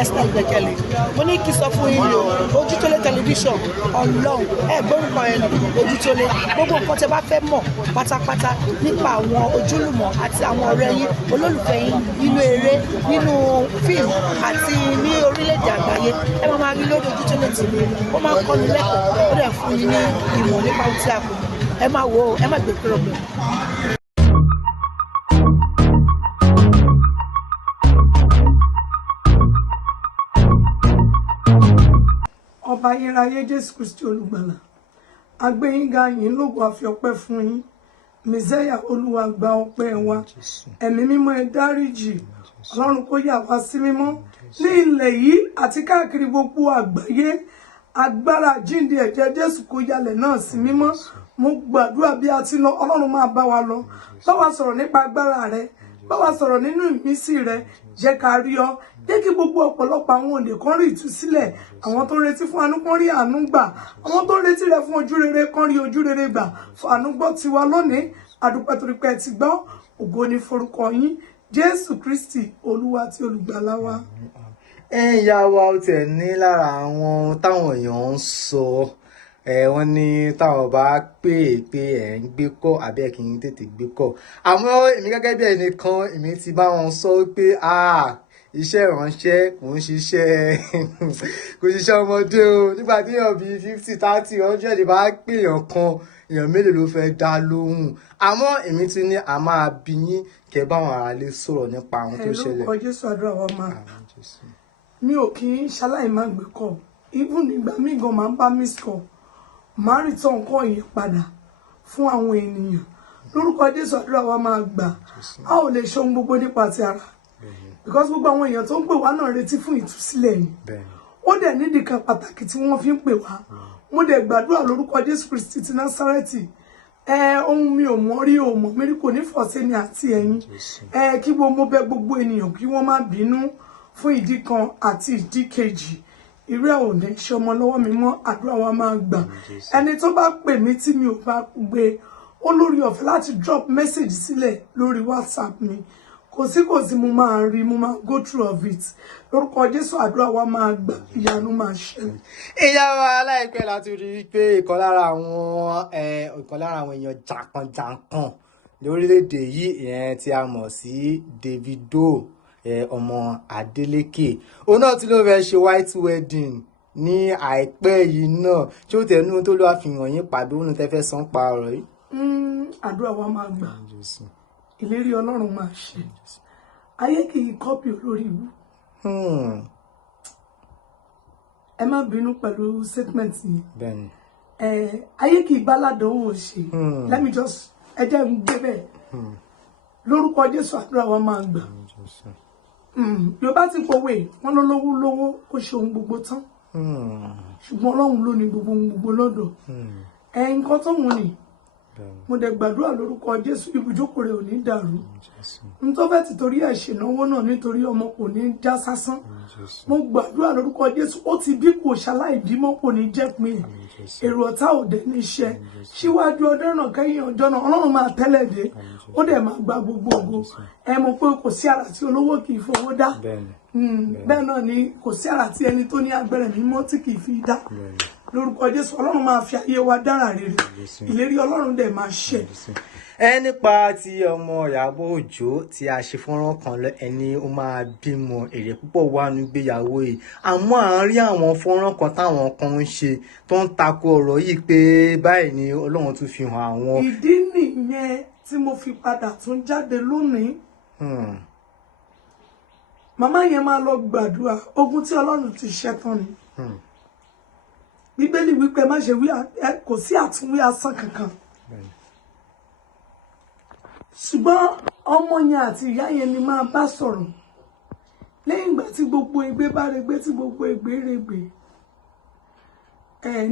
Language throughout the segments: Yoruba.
Esther Ìgbẹ́kẹ̀lé. Mo ní kí sọ fún yín o, Ojútólé tẹlifíṣàn Ọlọ́run gbórúkọ ẹnu Ojútólé. Gbogbo nǹkan tẹ́ bá fẹ́ mọ̀ pátápátá nípa àwọn ojúlùmọ̀ àti àwọn ọ̀rẹ́ yín, olólùfẹ́ yín nínú eré, nínú fíìmù àti ní orílẹ̀-èdè àgbáyé, ẹ máa rí lórí Ojútólé TV. Ó máa ń kọ́ni lẹ́kọ̀ọ́, ó dẹ̀ fún yín ní ìmọ̀ nípa ohun tí a kò. Ẹ máa wo, ẹ má gbé kúrò bẹ́ẹ̀. Ọba ayérayé Jésù Kristi olùgbàlà, agbẹ́yìnga yín lógo àfi ọpẹ́ fún yín. Mèsáyà Olúwa gba ọpẹ́ wa. Ẹ̀mí mímọ́ ẹ dáríjì. Ọlọ́run kó yà wá sí mímọ́ ní ilẹ̀ yìí àti káàkiri gbogbo àgbáyé. Agbára jíǹde ẹ̀jẹ̀ Jésù kó yalẹ̀ náà sí mímọ́. Mo gbàdúrà bí a ti lọ, Ọlọ́run máa bá wa lọ. Bá wa sọ̀rọ̀ nípa agbára rẹ, bá wa sọ̀rọ̀ nínú ìmísí rẹ, jẹ́ ká rí ọ. Jẹ́ kí gbogbo ọ̀pọ̀lọpọ̀ àwọn òǹdè kan rí ìtúsílẹ̀, àwọn tó ń retí fún àánú kan rí àánú gbà, àwọn tó ń retí rẹ fún ojú rere kan rí ojú rere gbà. Fún àánú gbọ́ tiwa lónìí, àdúpẹ́ torí pé ẹ ti gbọ́. Ògo ni forúkọ yín, Jésù Kristi Olúwa àti olùgbàlà wa. Ìyá wa ó tẹ̀ ní lára àwọn táwọn èèyàn ń sọ wọ́n ní táwọn bá pè ẹ̀ ń gbé kọ́ àbí ẹ̀ kì í tètè gbé kọ́. Àmọ́ èmi gẹ́gẹ́ bí ẹnìkan, èmi ti bá wọn sọ pé iṣẹ́ ìránṣẹ́ kò ṣiṣẹ́ ọmọdé o. Nígbà tí èèyàn bíi 50, 30, 100 bá pè èèyàn kan, èèyàn mélòó ló fẹ́ dá lóhùn. Àmọ́ èmi ti ní a máa bí yín kẹ́ báwọn ará lè sọ̀rọ̀ nípa àwọn tó ṣẹlẹ̀. Lórúkọ Jésù àdúrà wa máa. Mi ò kì í ṣaláì máa gbé kọ́. Even nígbà míì gan máa ń bá miss call. Máa rí tán nǹkan yẹn padà fún àwọn ènìyàn. Lórúkọ Jésù àdúrà wa máa gbà. A ò lè ṣe ohun gbogbo nípa ti ara. Because gbogbo àwọn èèyàn tó ń pè wá náà retí fún ìtúsílẹ̀ yìí. Ó dẹ̀ nídìí kan pàtàkì tí wọ́n fi ń pè wá. Mo dẹ̀ gbàdúrà lórúkọ Jésù Kristi ti Násárẹ́tì. Ohun mi ò mọ̀ rí o mọ̀ mi rí kò ní fọ̀ọ́sẹ́ mi àti ẹ̀yin. Kí mo bẹ̀ gbogbo ènìyàn kí wọ́n má bínú fún ìdí kan àti ìdí kejì. Irú ẹ̀ ò ní ṣe ọmọ lọ́wọ́ mi mọ́, àdúrà wa máa gbà. Ẹni tó bá pè mí tí mi ò bá gbé, ó lórí ọ̀fẹ́ láti drop message sílẹ̀ lórí WhatsApp mi. Kò sí mo máa rí, mo máa go through of it. Lórúkọ Jésù àdúrà wa máa gbà, ìyanu máa ṣẹlẹ̀. Ìyá wa láìpẹ́ láti rí i pé ìkan lára àwọn èèyàn jàǹkànjàǹkàn ní orílẹ̀-èdè yìí, ìyẹn tí a mọ̀ sí Davido, ọmọ Adeleke, òun náà tí ló fẹ́ ṣe white wedding ní àìpẹ́ yìí náà. Tí ó tẹnu tó ló wá fi hàn yín pàdé òun tẹ́ fẹ́ san pa ọ̀rọ̀ yìí. Àdúrà wa máa gbà. Ìlérí Ọlọ́run máa ṣe. Ayé kì í kọ́pì olórí ìlú. Ẹ má bínú pẹ̀lú statement yìí. Ayé kì í báládánwò ṣe. Let me just ẹ jẹ́ ń gbé bẹ́ẹ̀. Lórúkọ Jésù àdúrà wa máa gbà. Yorùbá ti pòwe wọn lówó kó ṣe ohun gbogbo tán. Ṣùgbọ́n Ọlọ́run ló ní gbogbo ohun gbogbo lọ́dọ̀. Nǹkan tó wù ní. Mo dẹ̀ gbàdúrà lórúkọ Jésù ibùjókòó rẹ̀ ò ní dàrú. N tó fẹ́ ti torí ẹ̀ ṣènáwó náà nítorí ọmọ kò ní já sásán. Mo gbàdúrà lórúkọ Jésù ó ti bí kò ṣaláì bímọ kò ní jẹ́ pin ẹ̀. Èrò ọ̀tá ò dé ní iṣẹ́. Síwájú ọjọ́ náà kẹ́yìn ọjọ́ náà Ọlọ́run máa tẹ́lẹ̀ dé. Ó dẹ̀ máa gba gbogbo ògo. Ẹ mọ̀ pé kò sí àrà tí olówó kì í fowó dá. Bẹ́ẹ̀ náà ni kò sí àrà tí ẹni tó ní agbẹ́rẹ́ mímọ́ tí kì í fi dá. Lórúkọ Jésù Ọlọ́run máa fi ayé wa dára rere. Ìlérí Ọlọ́run dẹ̀ máa ṣẹ. Nípa ti ọmọ Iyabo Ojo tí a ṣe fọ́nrán kan lọ, ẹni ó máa bímọ, èrè púpọ̀ wà ní ìgbéyàwó yìí. Àmọ́ à ń rí àwọn fọ́nrán kan táwọn kan ń ṣe tó ń tako ọ̀rọ̀ yìí pé báyìí ni Ọlọ́run tún fi hàn àwọn. Ìdí nìyẹn tí mo fi padà tún jáde lónìí. Màmá yẹn máa lọ gbàdúrà, ogun tí Ọlọ́run ti ṣẹ́tàn ni. Bíbélì wípé má ṣe wí, kò sí àtúnwí asán kankan. Ṣùgbọ́n ọmọ yẹn àti ìyá yẹn ni máa bá sọ̀rọ̀. Lẹ́yìn ìgbà tí gbogbo ègbé bá regbé tí gbogbo ègbé regbé.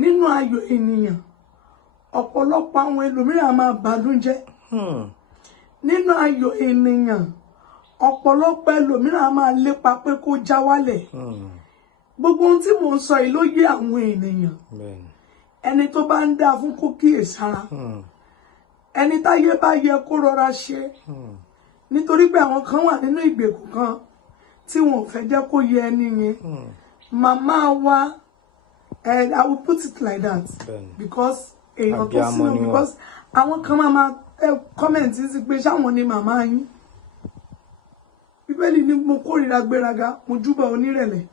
Nínú ayọ̀ ènìyàn, ọ̀pọ̀lọpọ̀ àwọn ẹlòmíràn máa bànújẹ́. Nínú ayọ̀ ènìyàn, ọ̀pọ̀lọpọ̀ ẹlòmíràn máa lépa pé kó já wálẹ̀. Gbogbo ohun tí mò ń sọ yìí ló yé àwọn ènìyàn. Ẹni tó bá ń dá fún kó kíyèsára. Ẹni táyé bá yẹ kó rọra ṣe. Nítorí pé àwọn kan wà nínú ìgbèkùn kan tí wọn fẹ́ jẹ́ kó yé ẹni yẹn màmá wa I will put it like that because èèyàn tó sínú because àwọn kan máa comment sí pé ṣáwọn ni màmá yín Bíbélì ní mo kórìíra gbéraga mo júbà onírẹ̀lẹ̀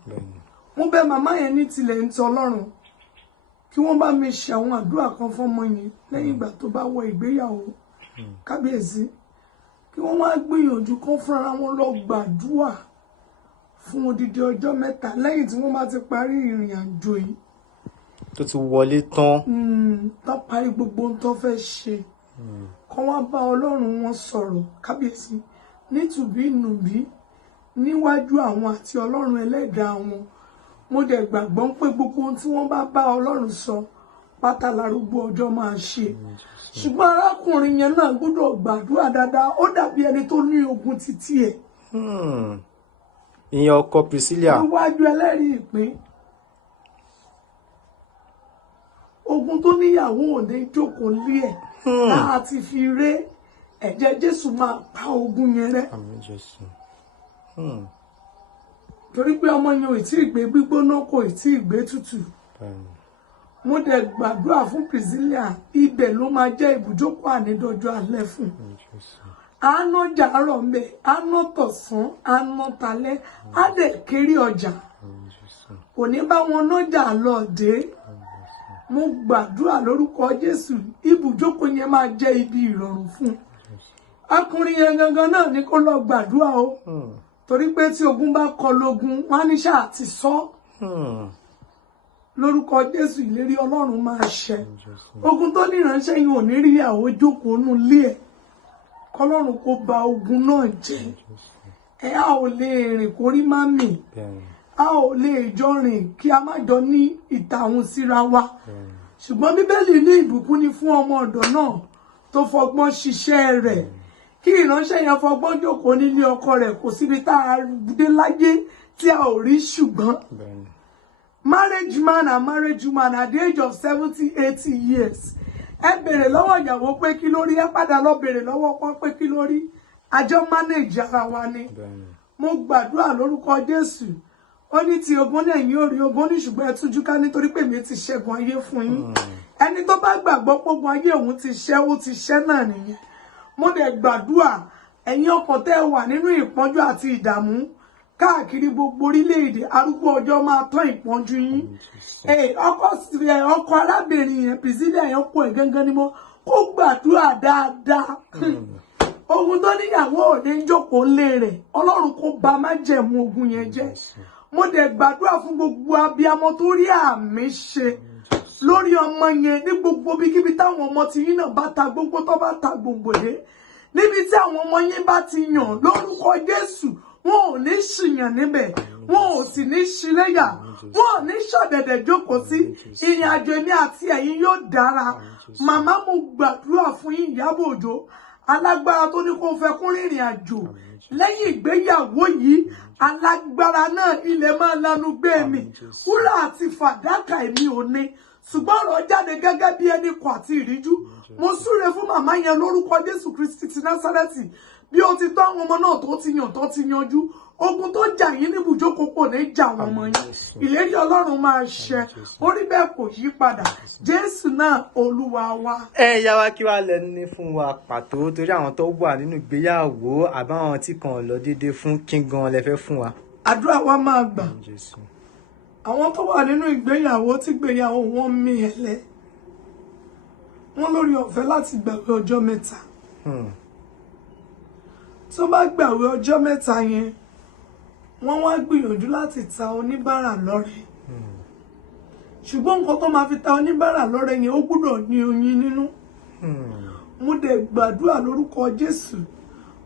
mo bẹ̀ màmá yẹn ní tilẹ̀ ń tọ Ọlọ́run kí wọ́n bá mi ṣe àwọn àdúrà kan fọ́mọ yẹn lẹ́yìn ìgbà tó bá wọ ìgbéyàwó kábíyèsí kí wọ́n wá gbìyànjú kan fúnra wọn lọ gbàdúrà fún odidi ọjọ́ mẹ́ta lẹ́yìn tí wọ́n bá ti parí ìrìn àjò yìí tó ti wọlé tán tó parí gbogbo ohun tó fẹ́ ṣe kán wá bá Ọlọ́run wọn sọ̀rọ̀ kábíyèsí nítùbí nùbí níwájú àwọn àti Ọlọ́run ẹlẹ́dàá wọn mo dẹ̀ gbàgbọ́ pé gbogbo ohun tí wọ́n bá Ọlọ́run sọ pátá lárúgbó ọjọ́ máa ṣe ṣùgbọ́n arákùnrin yẹn náà gbọ́dọ̀ gbàdúrà dáadáa ó dàbí ẹni tó ní ogun títí ẹ̀ ìyẹn ọkọ Priscilla níwájú ẹlẹ́rìí ìpín ogun tó níyàwó òde jókòó lé ẹ̀ láti fi ré ẹ̀jẹ̀ Jésù máa pa ogun yẹn rẹ́ àmín Jésù torí pé ọmọ yẹn ò tí ì gbé gbígbóná kò tí ì gbé tútù mo dẹ̀ gbàdúrà fún Priscilla ibẹ̀ ló máa jẹ́ ibùjókòó ànídọ́jọ́ alẹ́ fún àánú jàárọ̀ mbẹ àánú tọ̀sán àánú talẹ́ á dẹ̀ kéré ọjà kò ní bá wọn nájà lọ́ọ̀dé mo gbàdúrà lórúkọ Jésù ibùjókòó yẹn máa jẹ́ ibi ìrọ̀rùn fún ọkùnrin yẹn gangan náà ní kó lọ gbàdúrà o torí pé tí ogun bá kọ lógun wọn á ní ṣáà ti sọ lórúkọ Jésù ìlérí Ọlọ́run máa ṣẹ ogun tó ní ìránṣẹ́ yìí ò ní rí ìyàwó jókòó nù lé ẹ̀ kọ́lọ́run kó ba ogun náà jẹ́ a ò lè rìn kó rí má mì a ò lè jọ rìn kí a má jọ ní ìtàhùn síra wa ṣùgbọ́n Bíbélì ní ìbùkún ni fún ọmọ ọ̀dọ̀ náà tó fọgbọ́n ṣiṣẹ́ rẹ̀ kí ìránṣẹ́ yẹn fọgbọ́n jókòó nílé ọkọ rẹ̀ kò síbi tá a dé láyé tí a ò rí ṣùgbọ́n marriage man and marriage woman at the age of 70-80 years ẹ bèrè lọ́wọ́ ìyàwó pé kí ló rí ẹ padà lọ bèrè lọ́wọ́ ọkọ pé kí ló rí àjọ manage ara wa ni mo gbàdúrà lórúkọ Jésù ó ní ti ogun lẹ́yìn orí ogun ní ṣùgbọ́n ẹ tújú ká nítorí pé mi ti ṣẹ́gun ayé fún yín ẹni tó bá gbàgbọ́ pógun ayé òun ti ṣẹ́ ó ti ṣẹ́ náà nìyẹn mo dẹ̀ gbàdúrà ẹ̀yin ọkàn tẹ́ wà nínú ìpọ́njú àti ìdààmú káàkiri gbogbo orílẹ̀-èdè arúgbó ọjọ́ máa tán ìpọ́njú yín ọkọ arábìnrin yẹn Priscilla yẹn kó ẹ̀ gangan ni mo kó gbàdúrà dáadáa ogun tó níyàwó òde ń jókòó lé rẹ̀ Ọlọ́run kó ba májẹ̀mú ogun yẹn jẹ́ mo dẹ̀ gbàdúrà fún gbogbo abiyamọ tó rí àmì ṣe lórí ọmọ yẹn ní gbogbo bíkíbi táwọn ọmọ ti yín náà bá ta gbogbo tó bá ta gbòǹgbò dé níbi tí àwọn ọmọ yín bá ti yàn lórúkọ Jésù wọn ò ní ṣìyàn níbẹ̀ wọn ò sì ní ṣíléyà wọn ò ní ṣọ̀dẹ̀dẹ̀ jókòó sí ìrìn àjò èmi àti ẹ̀yin yóò dára màmá mo gbàdúrà fún yín Iyabo Ojo alágbára tó ní kó fẹ́ kún rìnrìn àjò lẹ́yìn ìgbéyàwó yìí alágbára náà ilẹ̀ máa lanu gbé mi wúrà àti fàdákà èmi ò ní ṣùgbọ́n ọ̀rọ̀ jáde gẹ́gẹ́ bí ẹni kọ̀ àti ìríjú mo súre fún màmá yẹn lórúkọ Jésù Kristi ti Násárẹ́tì bí ó ti tọ́ àwọn ọmọ náà tó ti yàn tó ti yanjú ogun tó jà yín ní ibùjókòó kò ní jà wọn mọ́ yín ìlérí Ọlọ́run máa ṣẹ orí bẹ́ẹ̀ kò yí padà Jésù náà Olúwa wa. Ìyá wa kí wàá lẹ́nu ní fún wa pàtó torí àwọn tó wà nínú ìgbéyàwó àbáwọn tí kàn lọ déédéé fún kí gan lẹ fẹ́ fún wa. àdúrà wa máa gbà àwọn tó wà nínú ìgbéyàwó tí ìgbéyàwó wọn mì ẹ̀lẹ́ wọn lórí ọ̀fẹ́ láti gbàwé ọjọ́ mẹ́ta tó bá gbàwé ọjọ́ mẹ́ta yẹn wọ́n wá gbìyànjú láti ta oníbàárà lọ́rẹ ṣùgbọ́n nǹkan tó máa fi ta oníbàárà lọ́rẹ yẹn ó gbọ́dọ̀ ní oyin nínú mo dẹ̀ gbàdúrà lórúkọ Jésù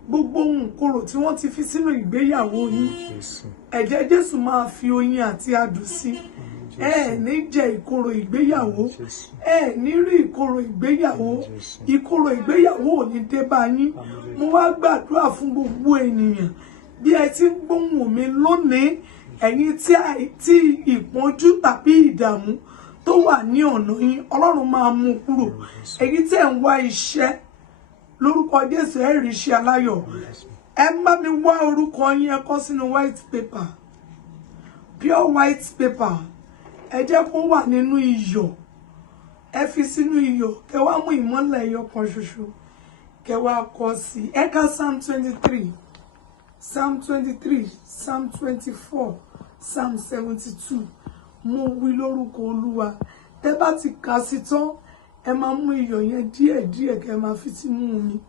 gbogbo ohun kòrò tí wọ́n ti fi sínú ìgbéyàwó yín ẹ̀jẹ̀ Jésù máa fi oyin àti adùn sí ẹ ní jẹ ìkorò ìgbéyàwó ẹ ní rí ìkorò ìgbéyàwó ìkorò ìgbéyàwó ò ní dé bá yín mo wá gbàdúrà fún gbogbo ènìyàn bí ẹ ti ń gbóhùn mi lónìí ẹ̀yin tí ìpọ́njú tàbí ìdààmú tó wà ní ọ̀nà yín Ọlọ́run máa mú kúrò ẹ̀yin tí ẹ̀ ń wá iṣẹ́ lórúkọ Jésù ẹ rí iṣẹ́ aláyọ̀ ẹ bá mi wá orúkọ yín ẹ kọ sínú white paper, pure white paper. Ẹ jẹ́ kó wà nínú iyọ̀, ẹ fi sínú iyọ̀, kẹ́ wá mú ìmọ́lẹ̀ ẹyọ kan ṣoṣo, kẹ́ wá kọ sí. Ẹ ka Psalm 23, Psalm 23, Psalm 24, Psalm 72. Mo wí lórúkọ Olúwa. Tẹ́ bá ti kà sí tán, ẹ máa mú iyọ̀ yẹn díẹ̀ kẹ́ máa fi sínú omi,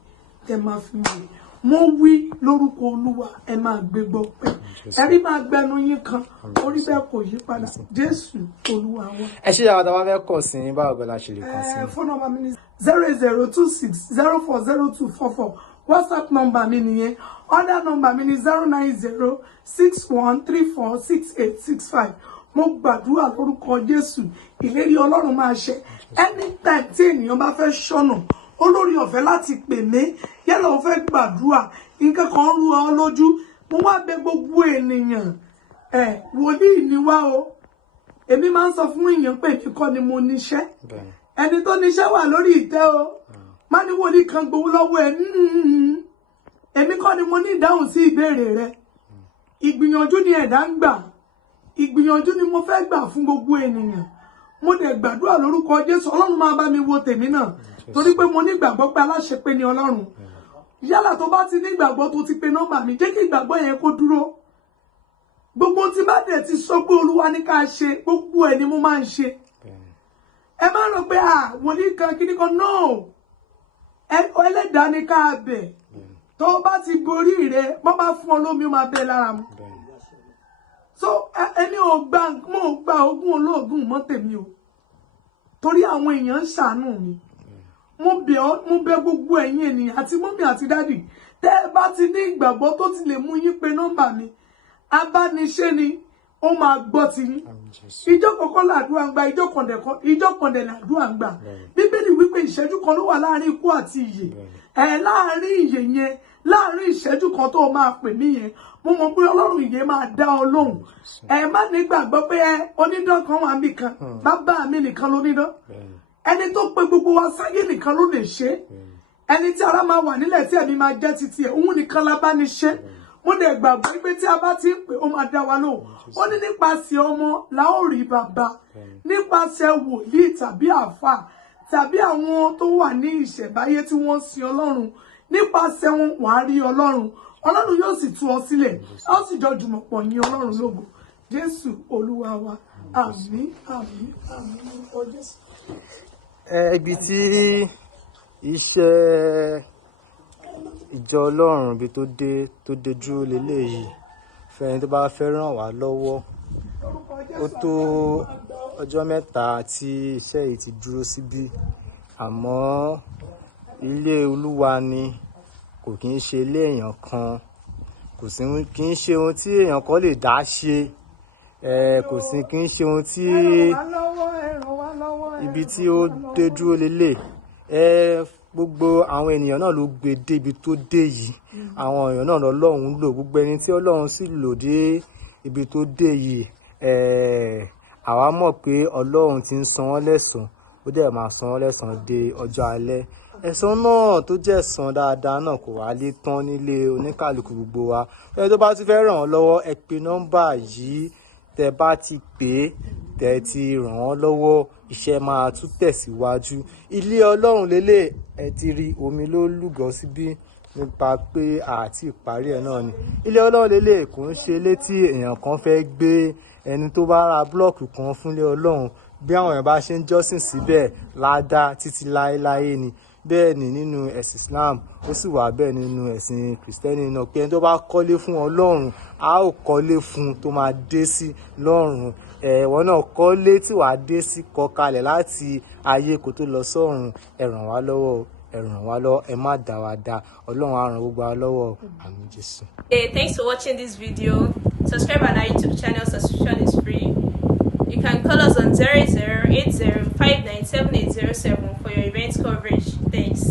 kẹ́ máa fi wẹ̀. Mo wí lórúkọ Olúwa, ẹ máa gbégbọ́ pẹ́. Ẹ̀rí máa gbẹnu yín kan, orí bẹ́ẹ̀ kò yí padà. Jésù Olúwa wa. Ẹ ṣe àwọn tàbá fẹ́ kọ̀ sí ní báwo bẹ́ẹ̀ la ṣe lè kàn sí. Phone number mi ni 0026040244. WhatsApp number mi nìyẹn. Other number mi ni 09061346865. Mo gbàdúrà lórúkọ Jésù, ìlérí Ọlọ́run máa ṣẹ. Anytime tí ènìyàn bá fẹ́ ṣọ́nà, olórí ọ̀fẹ́ láti pè mí, yálà ó fẹ́ gbàdúrà, nǹkan kan rú ọ lójú, mo wá bẹ̀ gbogbo ènìyàn, wòlíì ni wá o. Èmi máa ń sọ fún èèyàn pé èmi kọ́ ni mo níṣẹ́. Ẹni tó níṣẹ́ wà lórí ìtẹ́ o. Má ní wòlíì kan gbowó lọ́wọ́ ẹ̀. Èmi kọ́ ni mo ní ìdáhùn sí ìbéèrè rẹ. Ìgbìyànjú ni ẹ̀dá ń gbà. Ìgbìyànjú ni mo fẹ́ gbà fún gbogbo ènìyàn. Mo dẹ̀ gbàdúrà lórúkọ Jésù, Ọlọ́run máa bá mi wo tèmi náà. Torí pé mo ní ìgbàgbọ́ pé aláṣepé ni Ọlọ́run. Yálà tó bá ti ní ìgbàgbọ́ tó ti pe nọ́mbà mi, jẹ́ kí ìgbàgbọ́ yẹn kó dúró. Gbogbo tí bá dẹ̀ ti sọ pé Olúwa ní ká ṣe, gbogbo ẹ̀ ni mo máa ń ṣe. Ẹ má rò pé wòlíì kan kíní kan, no. Ẹlẹ́dàá ní ká bẹ̀. Tó bá ti borí rẹ̀, bọ́ bá fún ọ lómi, ó máa bẹ lára mu. So ẹni mo gba ogún olóògùn mọ́ tèmi o. Torí àwọn èèyàn ń ṣàánú mi. Mo bẹ̀ gbogbo ẹ̀yin ènìyàn àti mọ́mì àti dádì. Tẹ́ ẹ bá ti ní ìgbàgbọ́ tó ti lè mú yín pe nọ́mbà mi, abániṣe ni ó máa gbọ́ ti yín. Ìjọ kọ̀ọ̀kan làdúrà ń gbà, ìjọ kọ̀ọ̀dẹ̀ làdúrà ń gbà. Bíbélì wípé ìṣẹ́jú kan ló wà láàrin ikú àti ìyè. Láàrin ìyè yẹn, láàrin ìṣẹ́jú kan tó máa pè mí yẹn, mo mọ̀ pé Ọlọ́run ìyè máa dá ọ lóhùn. Má ní gbàgbọ́ pé onídán kan wà níbì kan, bàbá mi nìkan lónídán. Ẹni tó pe gbogbo wa sáyé nìkan ló lè ṣe. Ẹni tí ara máa wà nílẹ̀ tí ẹ̀mí máa jẹ́ titi ẹ̀, òun nìkan la bá ní ṣe. Mo dẹ̀ gbàgbọ́ pé tí a bá ti ń pè, ó máa dá wa lóhùn. Ó ní nípasẹ̀ ọmọ la ó rí bàbá, nípasẹ̀ wòlíì tàbí àfà tàbí àwọn tó wà ní ìṣẹ̀báyé tí wọ́n sin Ọlọ́run, nípasẹ̀ wọn wàá rí Ọlọ́run. Ọlọ́run yóò sì tú ọ sílẹ̀, a ó sì jọ jùmọ̀ pọ̀ yìn Ọlọ́run lógo. Jésù Olúwa wa. Àmín, àmín, àmín lórúkọ Jésù. Ibi tí iṣẹ́ ìjọ Ọlọ́run bí tó dé dúró leléyìí, fẹ́ni tó bá fẹ́ ràn wá lọ́wọ́, ó tó ọjọ́ mẹ́ta tí iṣẹ́ yìí ti dúró síbí. Àmọ́ ilé Olúwa ni, kò kí ń ṣe ilé èèyàn kan, kò sí kí ń ṣe ohun tí èèyàn kan lè dá ṣe, kò sí kí ń ṣe ohun tí ibi tí ó dé dúró lélẹ̀. Gbogbo àwọn ènìyàn náà ló gbé débi tó dé yìí, àwọn èèyàn náà lọ́lọ́run lò, gbogbo ẹni tí Ọlọ́run sì lò dé ibi tó dé yìí, àwa mọ̀ pé Ọlọ́run ti ń san wọ́n lẹ́san, ó dẹ̀ máa san wọ́n lẹ́san dé ọjọ́ alẹ́. Ẹ̀san náà tó jẹ́ ẹ̀san dáadáa náà kò wá lè tán nílé oníkàlùkù gbogbo wa. Ẹni tó bá ti fẹ́ ràn wọ́n lọ́wọ́, ẹ pe nọ́mbà yìí. Tẹ́ bá ti pè, tẹ́ ti ràn wọ́n lọ́wọ́, iṣẹ́ máa tún tẹ̀síwájú. Ilé Ọlọ́run lélẹ̀, ẹ ti rí omi ló lúgọ síbí nípa pé àti ìparí ẹ̀ náà ni. Ilé Ọlọ́run lélẹ̀ kò ń ṣe ilé tí èèyàn kan fẹ́ gbé. Ẹni tó bá ra blọ́ọ̀kì kan fúnlé Ọlọ́run, bí àwọn èèyàn bá ṣe ń jọ́sìn síbẹ̀ ládàá títí láéláé ni. Bẹ́ẹ̀ ni nínú ẹ̀sìn Islam, ó sì wà bẹ́ẹ̀ nínú ẹ̀sìn Kristẹni náà, pé ẹni tó bá kọ́lé fún Ọlọ́run, a ó kọ́lé fún tó máa dé sí lọ́run. Ìwọ náà kọ́lé tí wàá dé sí, kọ́ kalẹ̀ láti ayé kó tó lọ sọ́run. Ẹ ràn wá lọ́wọ́, ẹ ràn wá lọ́wọ́, ẹ má dá wa dá. Ọlọ́run á ràn gbogbo wa lọ́wọ́. Àmín Jésù. Hey, thanks for watching this video. Subscribe on our YouTube channel. Subscription is free. You can call us on 0080597807 for your event coverage. Thanks.